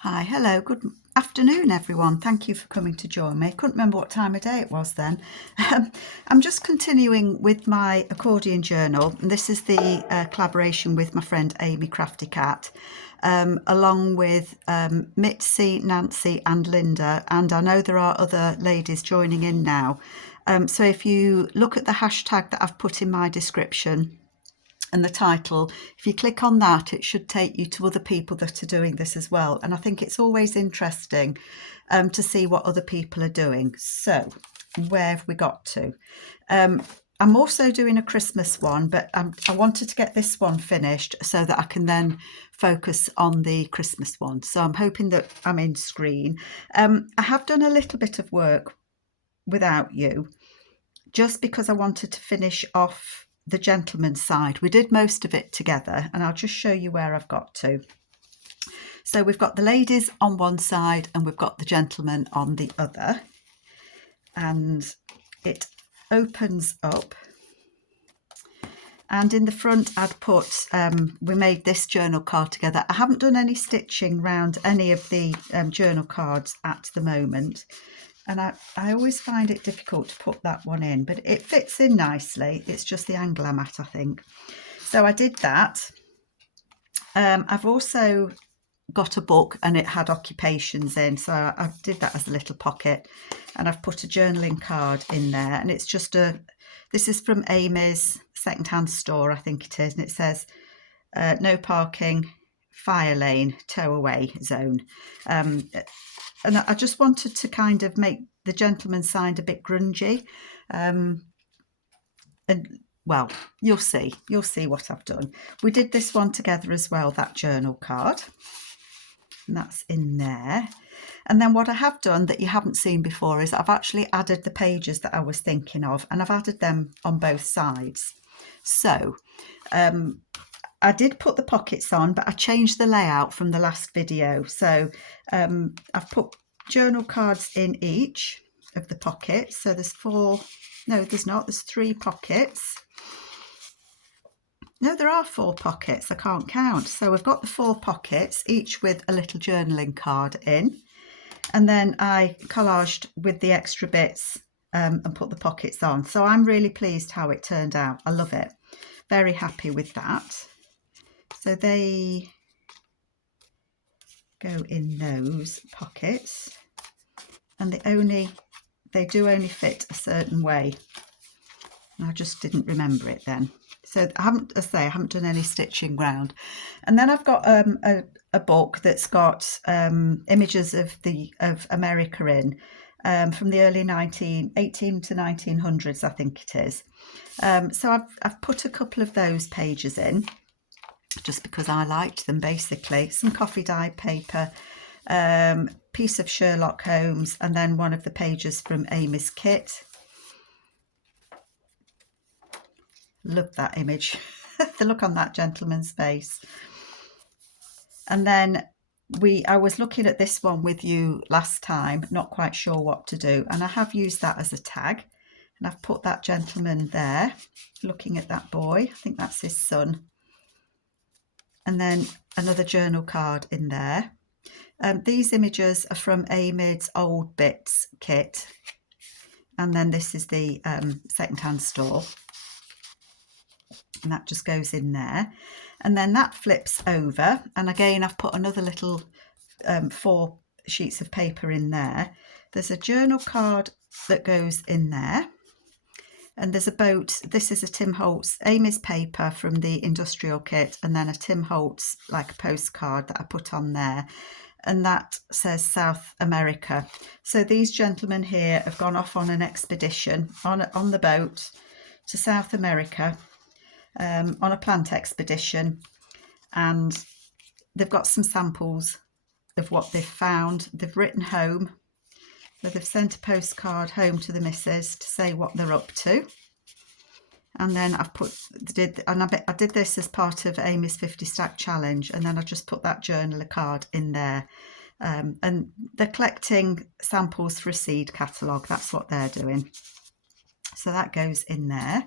Hi, hello, good afternoon, everyone. Thank you for coming to join me. I couldn't remember what time of day it was then. I'm just continuing with my accordion journal, and this is the collaboration with my friend Amy Crafty Cat, along with Mitzi, Nancy, and Linda. And I know there are other ladies joining in now. So if you look at the hashtag that I've put in my description, and the title, if you click on that, it should take you to other people that are doing this as well. And I think it's always interesting to see what other people are doing. So where have we got to? I'm also doing a Christmas one, but I wanted to get this one finished so that I can then focus on the Christmas one. So I'm hoping that I'm in screen. I have done a little bit of work without you, just because I wanted to finish off the gentleman's side. We did most of it together, and I'll just show you where I've got to. So we've got the ladies on one side and we've got the gentleman on the other, and it opens up. And in the front I'd put, we made this journal card together. I haven't done any stitching around any of the journal cards at the moment. And I always find it difficult to put that one in, but it fits in nicely. It's just the angle I'm at, I think. So I did that. I've also got a book and it had occupations in, so I did that as a little pocket, and I've put a journaling card in there, and it's just this is from Amy's second-hand store, I think it is, and it says no parking, fire lane, tow away zone. And I just wanted to kind of make the gentleman's side a bit grungy. And well, you'll see what I've done. We did this one together as well, that journal card. And that's in there. And then what I have done that you haven't seen before is I've actually added the pages that I was thinking of, and I've added them on both sides. So I did put the pockets on, but I changed the layout from the last video. So I've put journal cards in each of the pockets. So there's there's 3 pockets. No, there are 4 pockets. I can't count. So we've got the 4 pockets, each with a little journaling card in. And then I collaged with the extra bits and put the pockets on. So I'm really pleased how it turned out. I love it. Very happy with that. So they go in those pockets, and they do only fit a certain way. And I just didn't remember it then. So I haven't done any stitching round. And then I've got a book that's got images of America in, from the early 18 to 1900s, I think it is. So I've put a couple of those pages in, just because I liked them, basically. Some coffee dyed paper, piece of Sherlock Holmes, and then one of the pages from Amy's kit. Love that image. The look on that gentleman's face. And then I was looking at this one with you last time, not quite sure what to do, and I have used that as a tag, and I've put that gentleman there looking at that boy. I think that's his son. And then another journal card in there. These images are from Amy's Old Bits kit, and then this is the second-hand store, and that just goes in there. And then that flips over, and again I've put another little 4 sheets of paper in there. There's a journal card that goes in there, and there's a boat. This is a Tim Holtz, Amy's paper from the industrial kit, and then a Tim Holtz, like a postcard that I put on there, and that says South America. So these gentlemen here have gone off on an expedition on the boat to South America, on a plant expedition, and they've got some samples of what they've found. They've written home, so they've sent a postcard home to the missus to say what they're up to. And then I did this as part of Amy's 50 stack challenge, and then I just put that journaler card in there. And they're collecting samples for a seed catalogue. That's what they're doing. So that goes in there.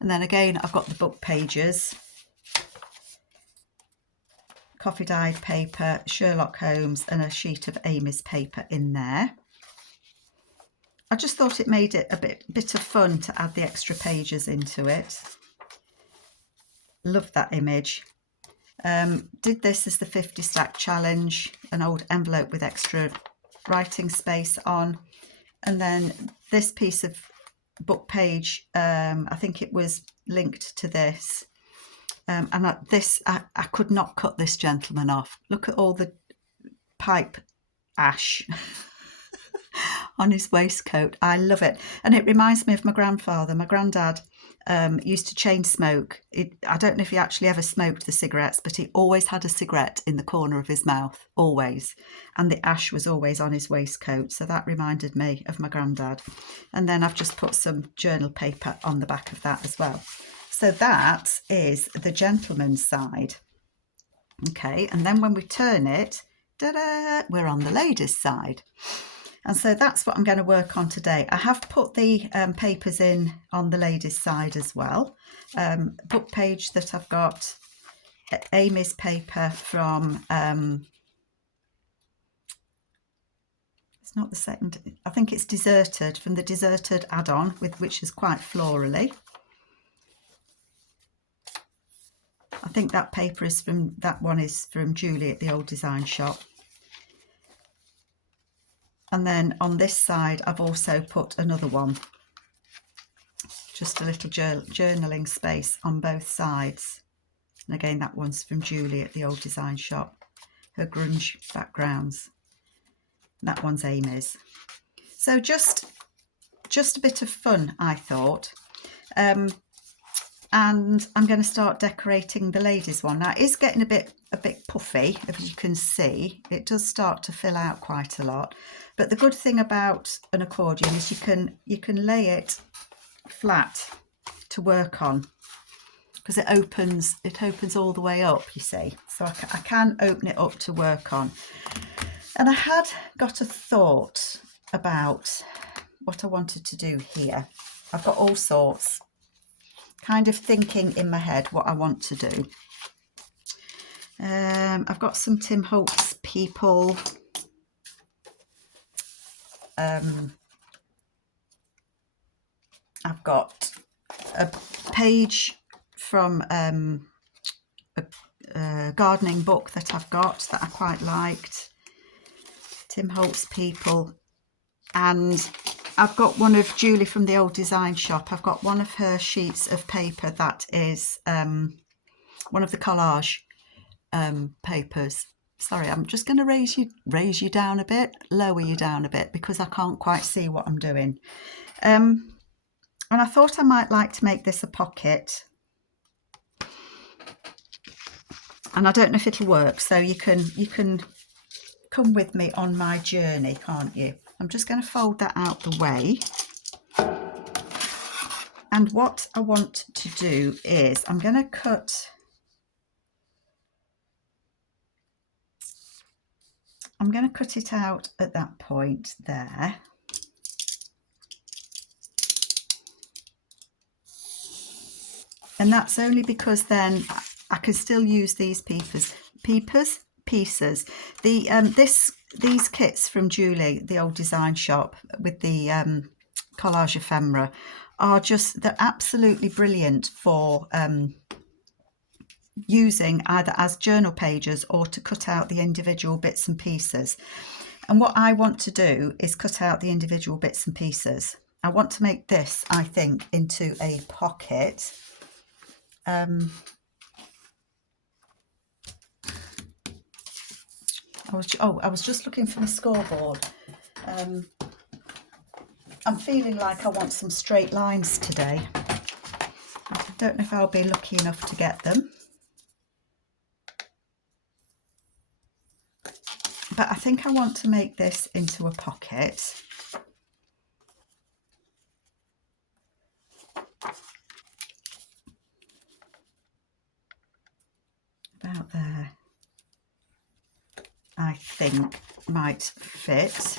And then again, I've got the book pages coffee dyed paper, Sherlock Holmes and a sheet of Amy's paper in there. I just thought it made it a bit of fun to add the extra pages into it. Love that image. Did this as the 50 stack challenge, an old envelope with extra writing space on. And then this piece of book page, I think it was linked to this. And I could not cut this gentleman off. Look at all the pipe ash on his waistcoat. I love it. And it reminds me of my grandfather. My granddad used to chain smoke. I don't know if he actually ever smoked the cigarettes, but he always had a cigarette in the corner of his mouth, always. And the ash was always on his waistcoat. So that reminded me of my granddad. And then I've just put some journal paper on the back of that as well. So that is the gentleman's side. Okay, and then when we turn it, ta-da, we're on the ladies' side. And so that's what I'm going to work on today. I have put the papers in on the ladies' side as well. Book page that I've got, Amy's paper from, it's not the second, I think it's Deserted, from the Deserted add-on, which is quite florally. I think that paper is from, that one is from Julie at the Old Design Shop. And then on this side, I've also put another one, just a little journaling space on both sides. And again, that one's from Julie at the Old Design Shop, her grunge backgrounds. That one's Amy's. So just a bit of fun, I thought. And I'm going to start decorating the ladies one. Now, it is getting a bit puffy, as you can see. It does start to fill out quite a lot. But the good thing about an accordion is you can lay it flat to work on, because it opens all the way up, you see. So I can open it up to work on. And I had got a thought about what I wanted to do here. I've got all sorts, kind of thinking in my head what I want to do. I've got some Tim Holtz people. I've got a page from a gardening book that I've got that I quite liked. Tim Holtz people. And I've got one of Julie from the Old Design Shop. I've got one of her sheets of paper that is one of the collage papers. Sorry, I'm just going to raise you down a bit, lower you down a bit, because I can't quite see what I'm doing. And I thought I might like to make this a pocket. And I don't know if it'll work, so you can come with me on my journey, can't you? I'm just going to fold that out the way. And what I want to do is I'm going to cut it out at that point there. And that's only because then I can still use these pieces. These kits from Julie, the Old Design Shop, with the collage ephemera, they're absolutely brilliant for using either as journal pages or to cut out the individual bits and pieces. And what I want to do is cut out the individual bits and pieces. I want to make this, I think, into a pocket. I was just looking for my scoreboard. I'm feeling like I want some straight lines today. I don't know if I'll be lucky enough to get them. But I think I want to make this into a pocket. About there, I think might fit.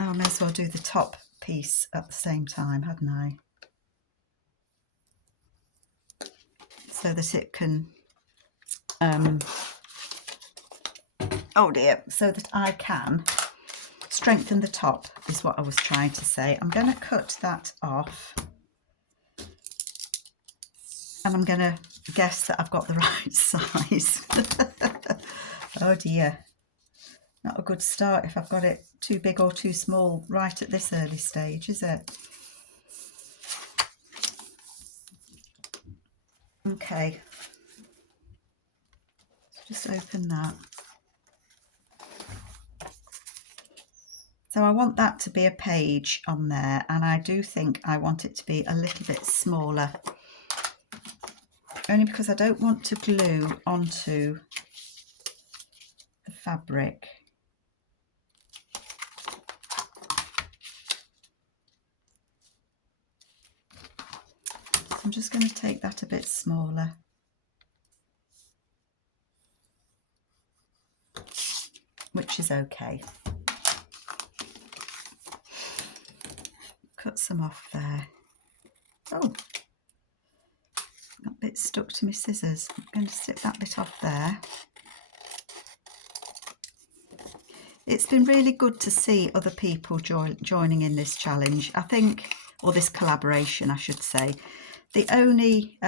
I may as well do the top piece at the same time, hadn't I? so that it can, oh dear, so that I can strengthen the top is what I was trying to say. I'm going to cut that off, and I'm going to guess that I've got the right size. Oh dear, not a good start if I've got it too big or too small right at this early stage, is it? Okay, let's just open that. So I want that to be a page on there, and I do think I want it to be a little bit smaller, only because I don't want to glue onto the fabric. So I'm just going to take that a bit smaller. Which is okay. Cut some off there. Oh, that bit stuck to my scissors. I'm going to stick that bit off there. It's been really good to see other people joining in this challenge, I think, or this collaboration, I should say. The only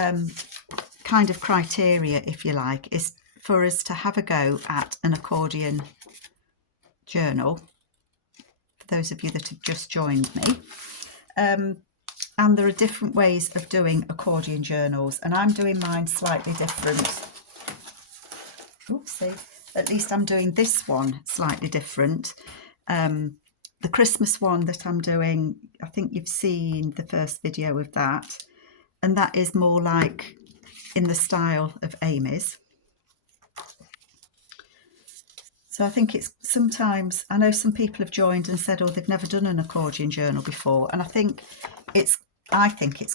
kind of criteria, if you like, is for us to have a go at an accordion journal, for those of you that have just joined me. And there are different ways of doing accordion journals, and I'm doing mine slightly different. Oopsie. At least I'm doing this one slightly different. The Christmas one that I'm doing, I think you've seen the first video of that, and that is more like in the style of Amy's. So I think it's sometimes, I know some people have joined and said, oh, they've never done an accordion journal before, and I think it's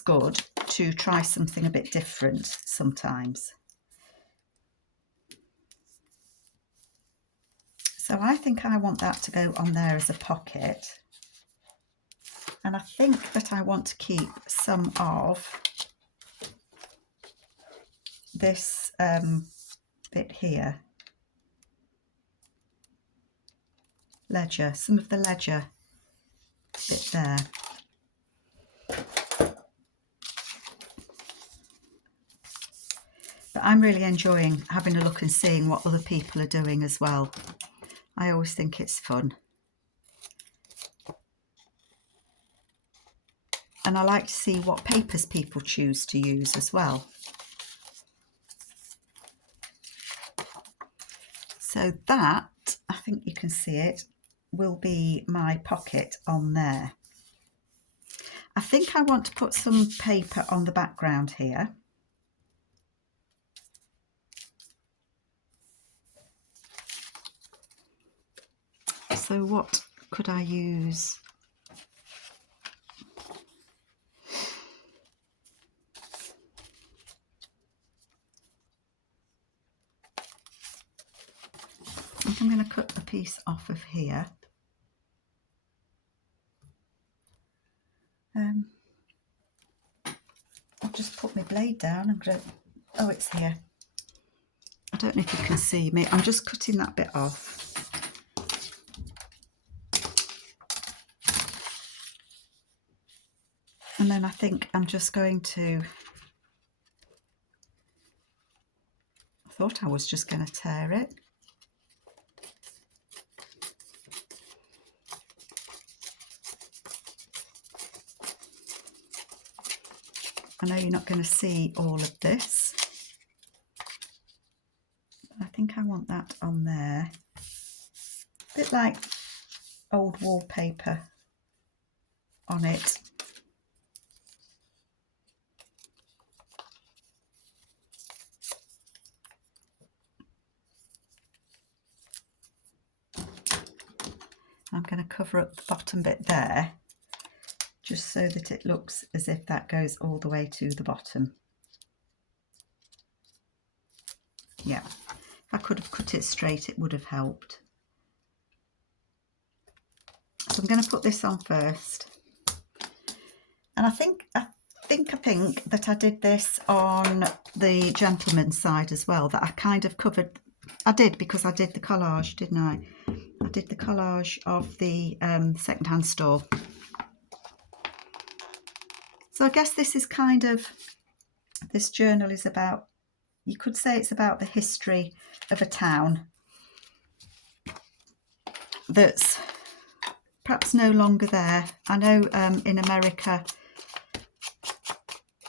good to try something a bit different sometimes. So I think I want that to go on there as a pocket, and I think that I want to keep some of this bit here, ledger, some of the ledger bit there. But I'm really enjoying having a look and seeing what other people are doing as well. I always think it's fun. And I like to see what papers people choose to use as well. So that, I think you can see it, will be my pocket on there. I think I want to put some paper on the background here. So what could I use? I think I'm going to cut a piece off of here. I'll just put my blade down. I'm going to, oh, it's here. I don't know if you can see me. I'm just cutting that bit off. And then I think I'm just going to, I thought I was just going to tear it. I know you're not going to see all of this. I think I want that on there. A bit like old wallpaper on it. I'm going to cover up the bottom bit there, just so that it looks as if that goes all the way to the bottom. Yeah, if I could have cut it straight, it would have helped. So I'm going to put this on first. And I think think that I did this on the gentleman's side as well, that I kind of covered. I did, because I did the collage, didn't I? I did the collage of the second-hand store. So I guess this is kind of, this journal is about, you could say it's about the history of a town that's perhaps no longer there. I know in America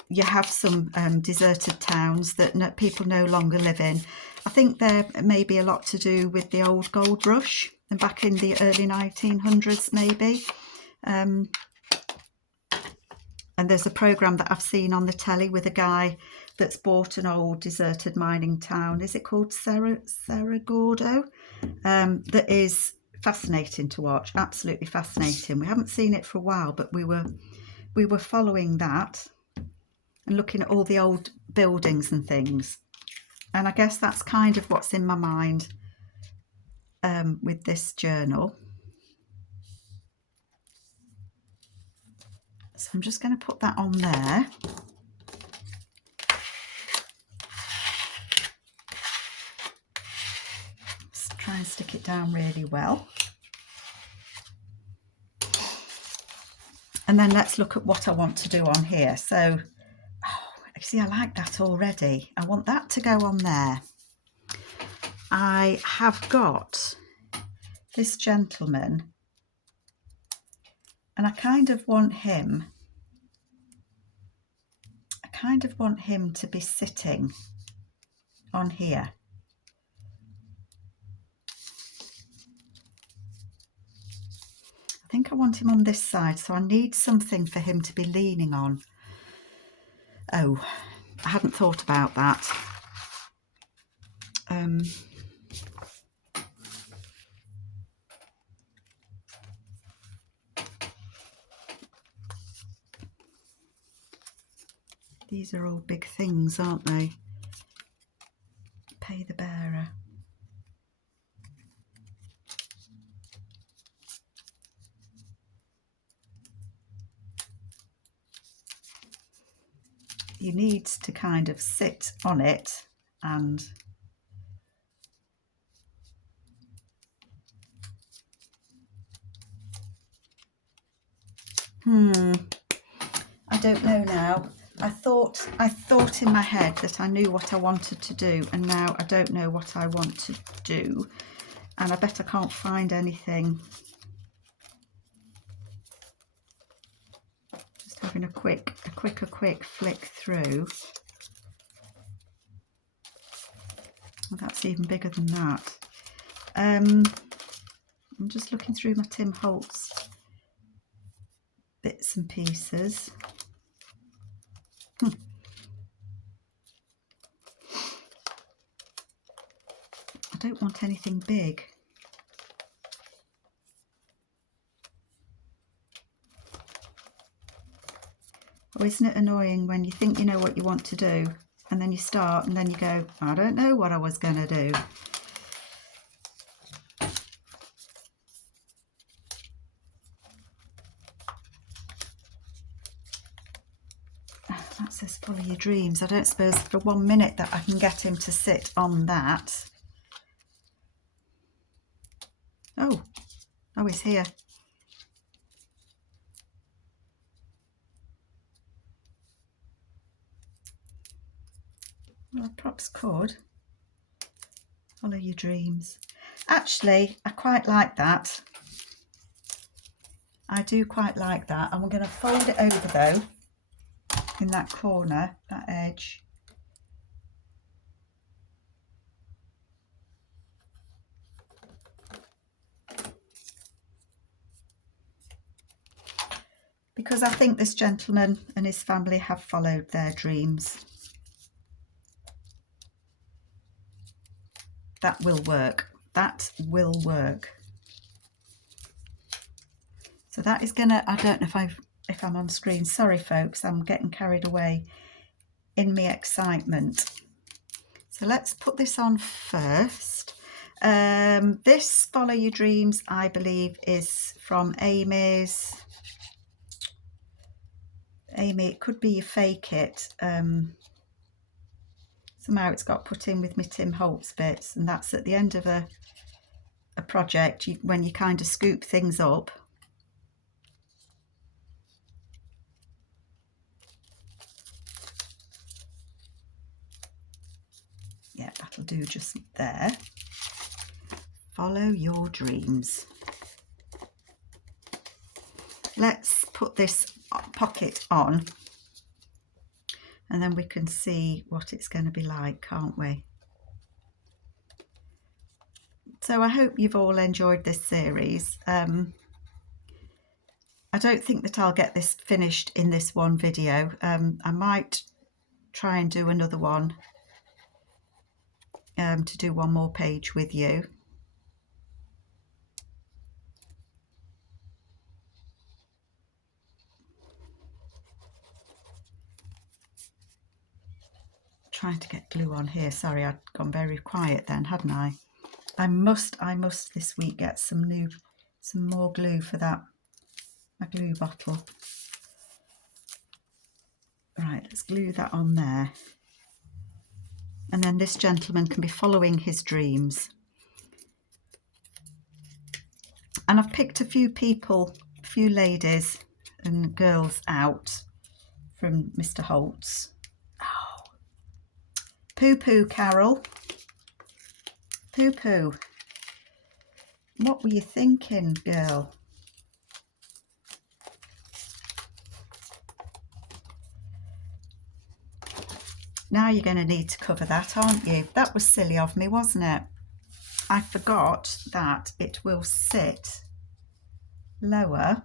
you have some deserted towns that people no longer live in. I think there may be a lot to do with the old gold rush and back in the early 1900s maybe. And there's a programme that I've seen on the telly with a guy that's bought an old deserted mining town. Is it called Cerro Gordo? That is fascinating to watch, absolutely fascinating. We haven't seen it for a while, but we were following that and looking at all the old buildings and things. And I guess that's kind of what's in my mind with this journal. So I'm just going to put that on there. Just try and stick it down really well. And then let's look at what I want to do on here. So, see, I like that already. I want that to go on there. I have got this gentleman, and I kind of want him to be sitting on here. I think I want him on this side, so I need something for him to be leaning on. Oh, I hadn't thought about that. These are all big things, aren't they? Pay the bearer. He needs to kind of sit on it and I don't know now. I thought in my head that I knew what I wanted to do, and now I don't know what I want to do, and I bet I can't find anything. Just having a quick flick through. Well, that's even bigger than that. I'm just looking through my Tim Holtz bits and pieces. I don't want anything big. Oh, isn't it annoying when you think you know what you want to do, and then you start and then you go, I don't know what I was going to do. That says follow your dreams. I don't suppose for 1 minute that I can get him to sit on that. Oh, he's here. Well, I perhaps could. Follow your dreams. Actually, I quite like that. I do quite like that. And we're going to fold it over though, in that corner, that edge. Because I think this gentleman and his family have followed their dreams. That will work. That will work. So that is gonna, I don't know if I'm on screen. Sorry folks, I'm getting carried away in my excitement. So let's put this on first. This Follow Your Dreams, I believe, is from Amy's Amy, it could be you fake it. Somehow it's got put in with my Tim Holtz bits, and that's at the end of a project, when you kind of scoop things up. Yeah, that'll do just there. Follow your dreams. Let's put this pocket on, and then we can see what it's going to be like, can't we? So I hope you've all enjoyed this series. I don't think that I'll get this finished in this one video. I might try and do another one to do one more page with you. Trying to get glue on here. Sorry, I'd gone very quiet then, hadn't I? I must this week get some more glue for that, my glue bottle. Right, let's glue that on there. And then this gentleman can be following his dreams. And I've picked a few people, a few ladies and girls out from Mr. Holtz. Oh, poo-poo, Carol. Poo-poo. What were you thinking, girl? Now you're going to need to cover that, aren't you? That was silly of me, wasn't it? I forgot that it will sit lower.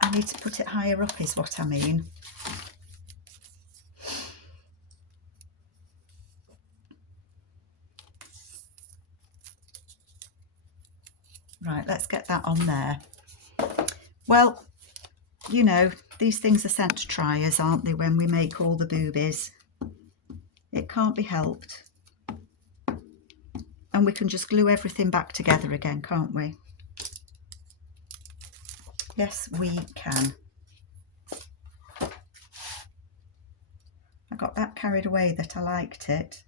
I need to put it higher up is what I mean. Right, let's get that on there. Well, you know, these things are sent to try us, aren't they, when we make all the boobies? It can't be helped. And we can just glue everything back together again, can't we? Yes, we can. I got that carried away that I liked it.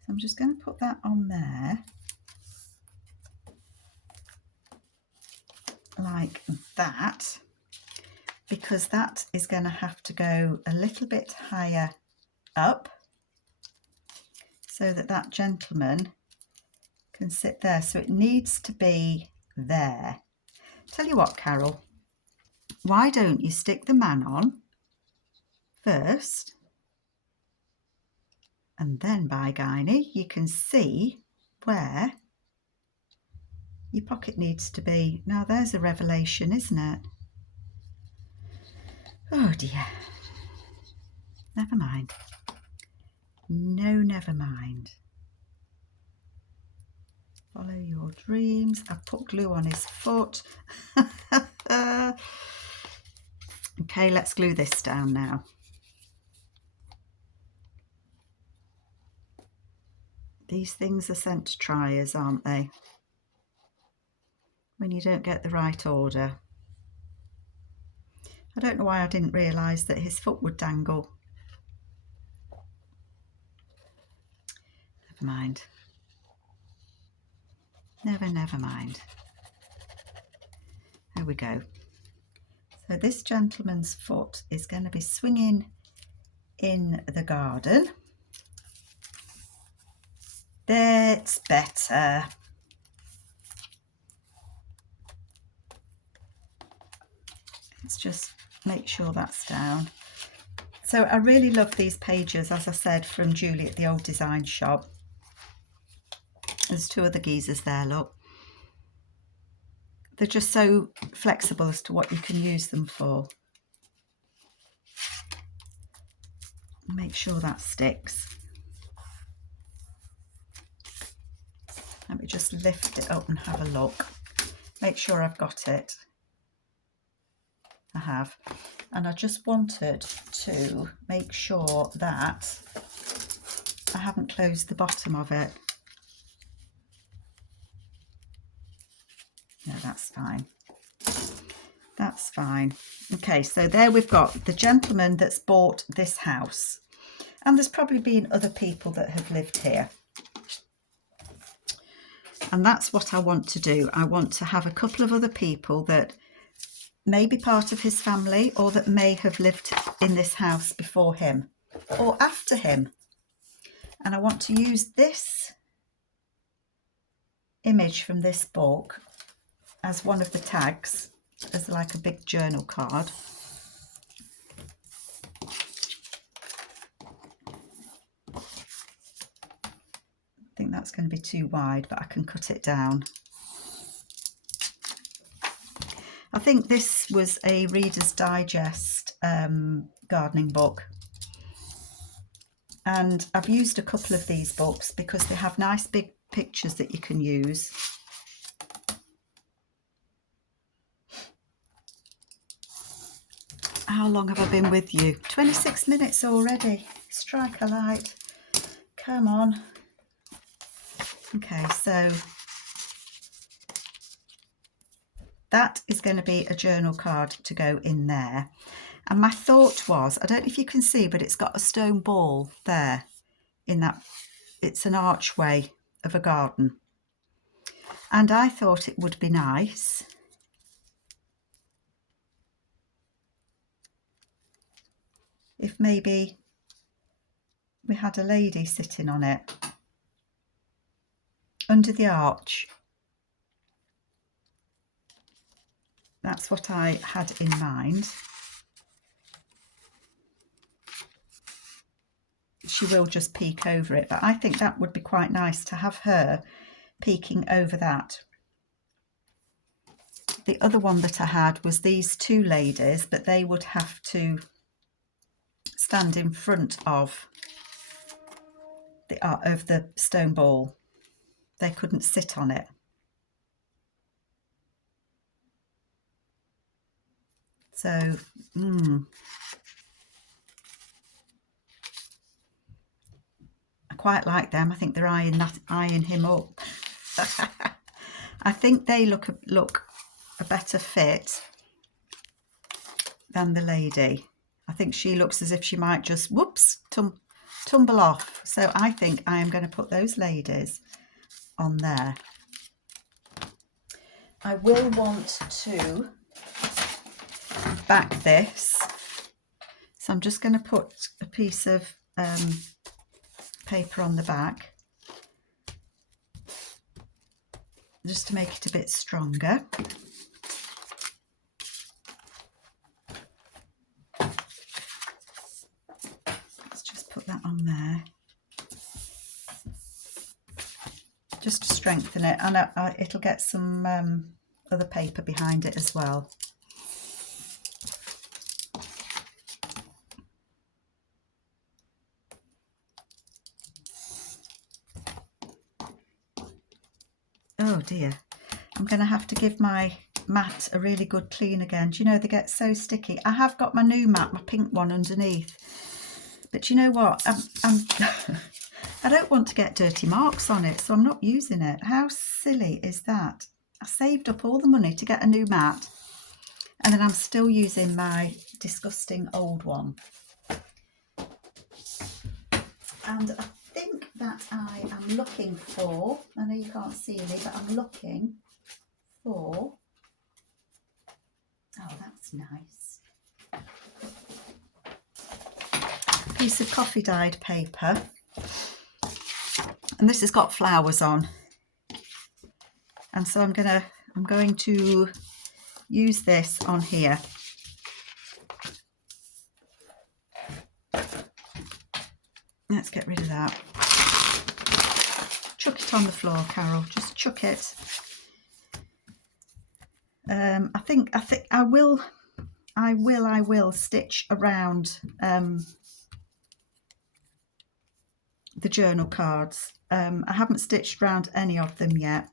So I'm just going to put that on there. Like that. Because that is going to have to go a little bit higher up, so that that gentleman can sit there. So it needs to be there. Tell you what, Carol, why don't you stick the man on first, and then, by Guiney, you can see where your pocket needs to be. Now there's a revelation, isn't it? Oh dear. Never mind. No, never mind. Follow your dreams. I've put glue on his foot. Okay, let's glue this down now. These things are sent to try us, aren't they? When you don't get the right order. I don't know why I didn't realise that his foot would dangle. Never mind. Never mind. There we go. So this gentleman's foot is going to be swinging in the garden. That's better. Let's just make sure that's down. So I really love these pages, as I said, from Julie at the Old Design Shop. There's two other geezers there, look. They're just so flexible as to what you can use them for. Make sure that sticks. Let me just lift it up and have a look. Make sure I've got it. I have. And I just wanted to make sure that I haven't closed the bottom of it. that's fine. That's fine. Okay, so there we've got the gentleman that's bought this house. And there's probably been other people that have lived here. And that's what I want to do. I want to have a couple of other people that may be part of his family or that may have lived in this house before him or after him. And I want to use this image from this book as one of the tags, as like a big journal card. I think that's going to be too wide, but I can cut it down. I think this was a Reader's Digest gardening book. And I've used a couple of these books because they have nice big pictures that you can use. How long have I been with you? 26 minutes already. Strike a light. Come on. Okay, so that is going to be a journal card to go in there. And my thought was, I don't know if you can see, but it's got a stone ball there in that. It's an archway of a garden. And I thought it would be nice if maybe we had a lady sitting on it under the arch. That's what I had in mind. She will just peek over it, but I think that would be quite nice to have her peeking over that. The other one that I had was these two ladies, but they would have to stand in front of the stone ball. They couldn't sit on it. So, I quite like them. I think they're eyeing him up. I think they look a better fit than the lady. I think she looks as if she might just, whoops, tumble off. So I think I am going to put those ladies on there. I will want to back this. So I'm just going to put a piece of paper on the back just to make it a bit stronger. Let's just put that on there just to strengthen it, and it'll get some other paper behind it as well. Oh dear, I'm going to have to give my mat a really good clean again. Do you know, they get so sticky. I have got my new mat, my pink one underneath. But you know what? I don't want to get dirty marks on it, so I'm not using it. How silly is that? I saved up all the money to get a new mat, and then I'm still using my disgusting old one. And I think that I am looking for, I know you can't see me, but I'm looking for, oh, that's nice, a piece of coffee dyed paper, and this has got flowers on, and so I'm going to use this on here. Let's get rid of that. Chuck it on the floor, Carol. Just chuck it. I think I will stitch around the journal cards. I haven't stitched around any of them yet.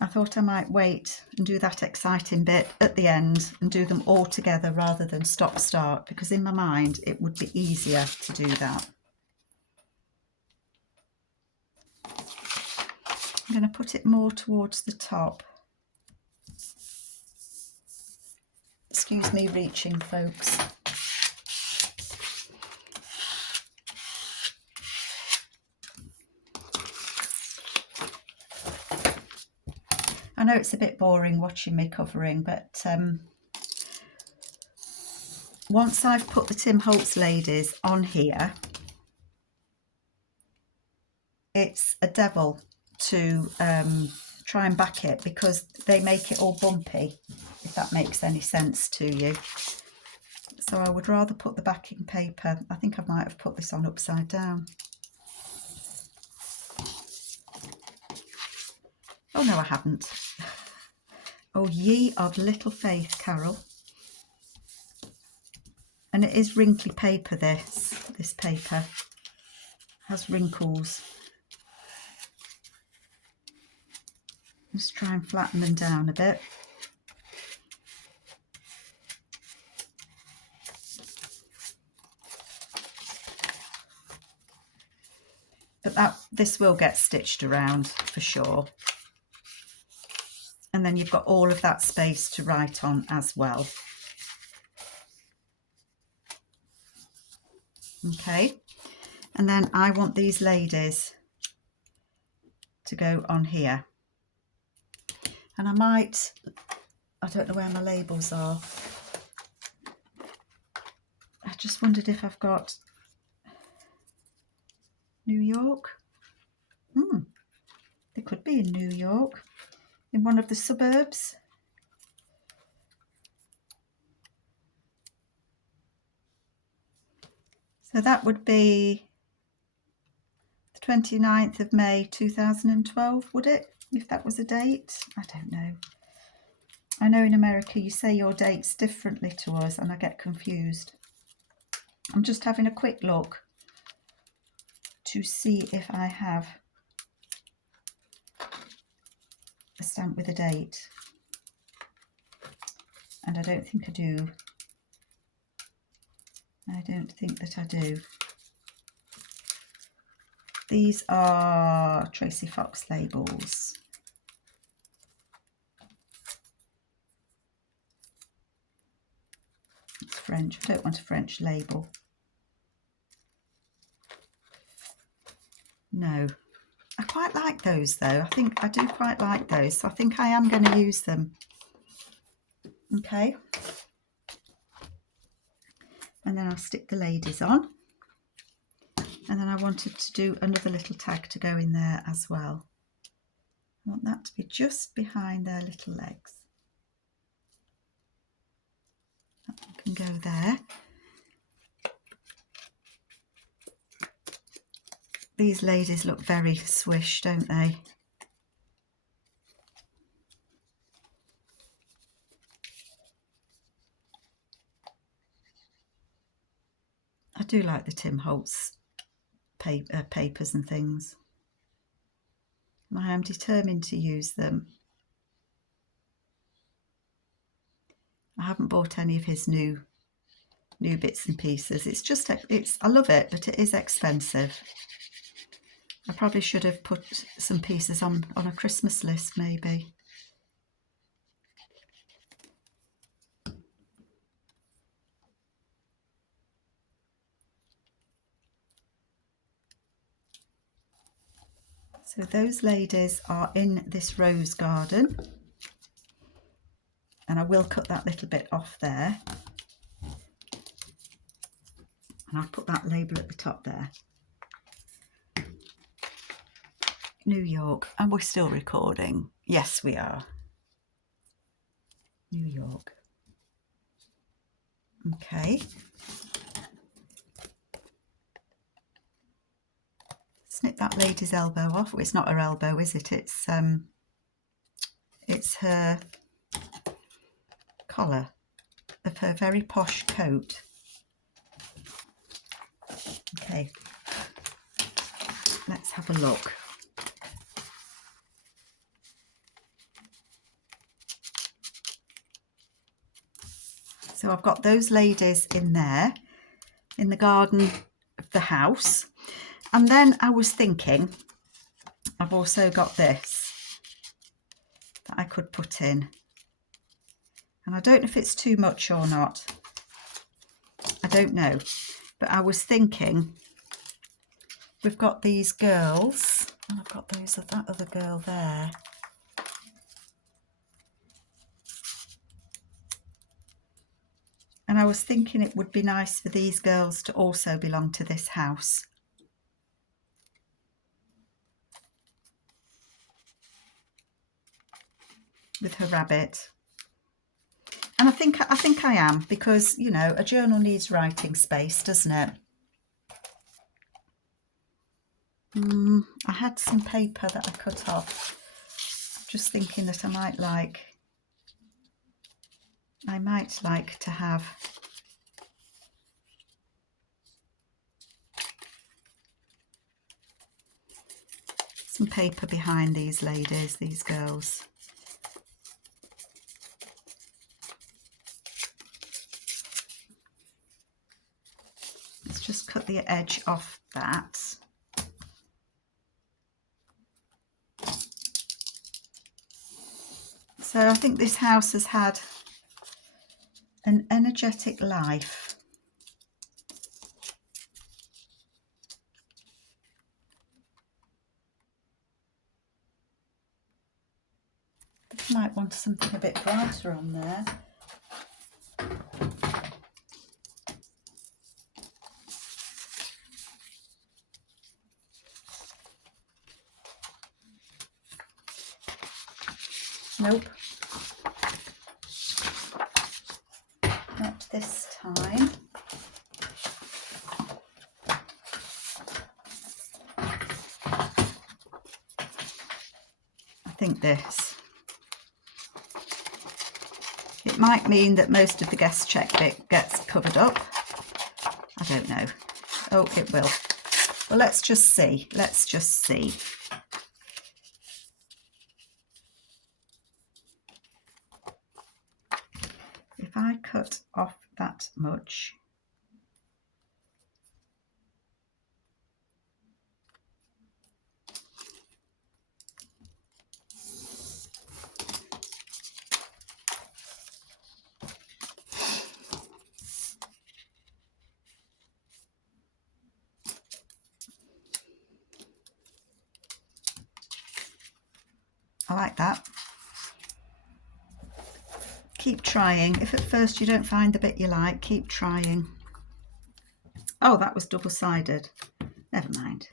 I thought I might wait and do that exciting bit at the end and do them all together rather than stop-start, because in my mind it would be easier to do that. I'm going to put it more towards the top. Excuse me reaching, folks. I know it's a bit boring watching me covering, but once I've put the Tim Holtz ladies on here, it's a devil to try and back it, because they make it all bumpy, if that makes any sense to you. So I would rather put the backing paper, I think I might have put this on upside down. Oh no, I haven't. Oh, ye of little faith, Carol. And it is wrinkly paper, this paper has wrinkles. Just try and flatten them down a bit. But this will get stitched around for sure. And then you've got all of that space to write on as well. Okay, and then I want these ladies to go on here. And I don't know where my labels are. I just wondered if I've got New York. They could be in New York, in one of the suburbs. So that would be the 29th of May 2012, would it? If that was a date? I don't know. I know in America you say your dates differently to us and I get confused. I'm just having a quick look to see if I have a stamp with a date. And I don't think I do. I don't think that I do. These are Tracy Fox labels. It's French. I don't want a French label. No. I quite like those though. I think I do quite like those. So I think I am going to use them. Okay. And then I'll stick the ladies on. And then I wanted to do another little tag to go in there as well. I want that to be just behind their little legs. That one can go there. These ladies look very swish, don't they? I do like the Tim Holtz papers and things. And I am determined to use them. I haven't bought any of his new bits and pieces. I love it, but it is expensive. I probably should have put some pieces on a Christmas list maybe. So those ladies are in this rose garden, and I will cut that little bit off there, and I'll put that label at the top there. New York, and we're still recording. Yes, we are. New York. Okay. Snip that lady's elbow off. Well, it's not her elbow, is it? It's her collar of her very posh coat. Okay, let's have a look. So I've got those ladies in there, in the garden of the house. And then I was thinking, I've also got this that I could put in. And I don't know if it's too much or not. I don't know. But I was thinking, we've got these girls, and I've got those of that other girl there. And I was thinking it would be nice for these girls to also belong to this house. With her rabbit. And I think I am, because, you know, a journal needs writing space, doesn't it? I had some paper that I cut off. Just thinking that I might like to have some paper behind these ladies, these girls. Let's just cut the edge off that. So I think this house has had an energetic life. I might want something a bit brighter on there. Nope. Not this time. I think this. It might mean that most of the guest check bit gets covered up. I don't know. Oh, it will. Well, let's just see. Let's just see. If I cut off that much, I like that. Keep trying. If at first you don't find the bit you like, keep trying. Oh, that was double-sided. Never mind.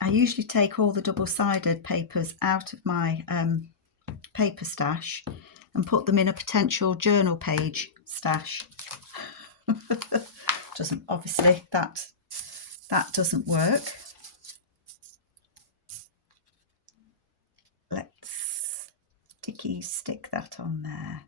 I usually take all the double-sided papers out of my paper stash and put them in a potential journal page stash. Doesn't, obviously, that doesn't work. Let's stick that on there.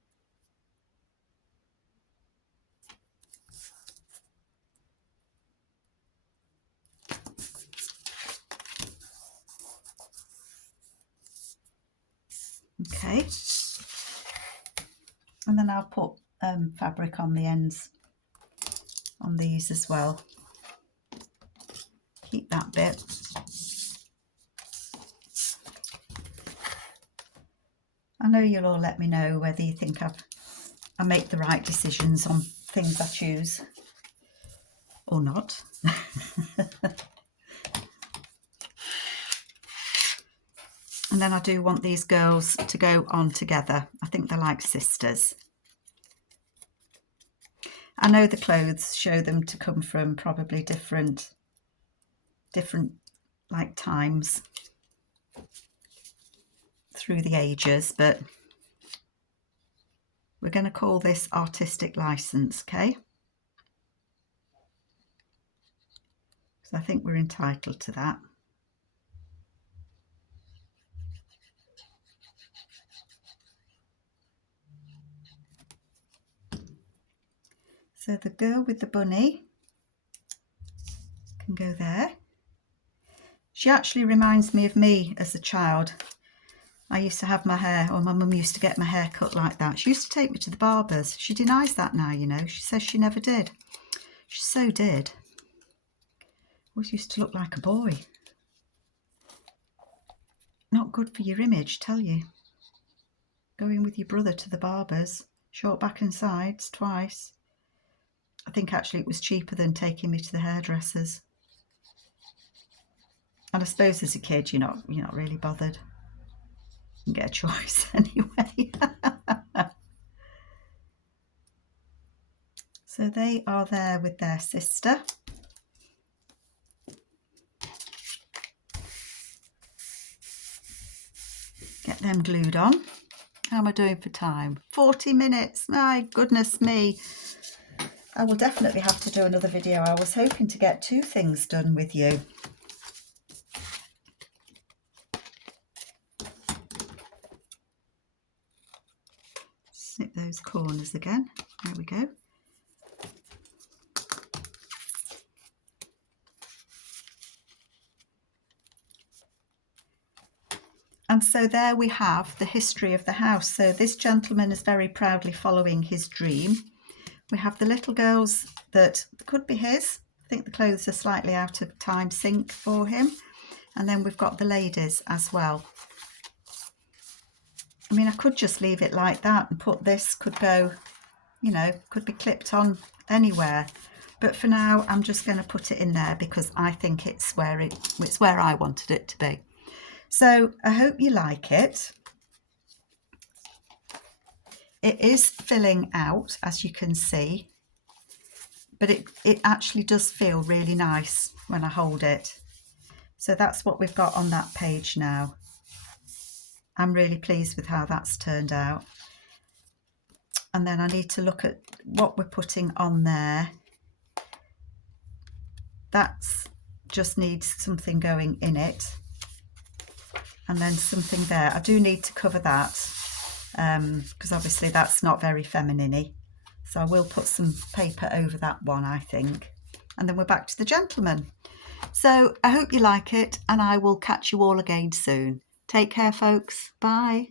Okay, and then I'll put fabric on the ends on these as well. Keep that bit. I know you'll all let me know whether you think I make the right decisions on things I choose or not. And then I do want these girls to go on together. I think they're like sisters. I know the clothes show them to come from probably different like times through the ages, but we're going to call this artistic license, okay? So I think we're entitled to that. So the girl with the bunny can go there. She actually reminds me of me as a child. I used to have my hair, or my mum used to get my hair cut like that. She used to take me to the barber's. She denies that now, you know. She says she never did. She so did. Always used to look like a boy. Not good for your image, tell you. Going with your brother to the barber's, short back and sides twice. I think actually it was cheaper than taking me to the hairdresser's. And I suppose as a kid you're not really bothered. You get a choice anyway. So they are there with their sister. Get them glued on. How am I doing for time? 40 minutes. My goodness me. I will definitely have to do another video. I was hoping to get 2 things done with you. Snip those corners again. There we go. And so there we have the history of the house. So this gentleman is very proudly following his dream. We have the little girls that could be his. I think the clothes are slightly out of time sync for him. And then we've got the ladies as well. I mean, I could just leave it like that and put this, could go, could be clipped on anywhere. But for now, I'm just going to put it in there because I think it's where I wanted it to be. So I hope you like it. It is filling out, as you can see, but it actually does feel really nice when I hold it. So that's what we've got on that page now. I'm really pleased with how that's turned out. And then I need to look at what we're putting on there. That's just needs something going in it. And then something there. I do need to cover that because obviously that's not very feminine-y. So I will put some paper over that one, I think. And then we're back to the gentleman. So I hope you like it and I will catch you all again soon. Take care, folks. Bye.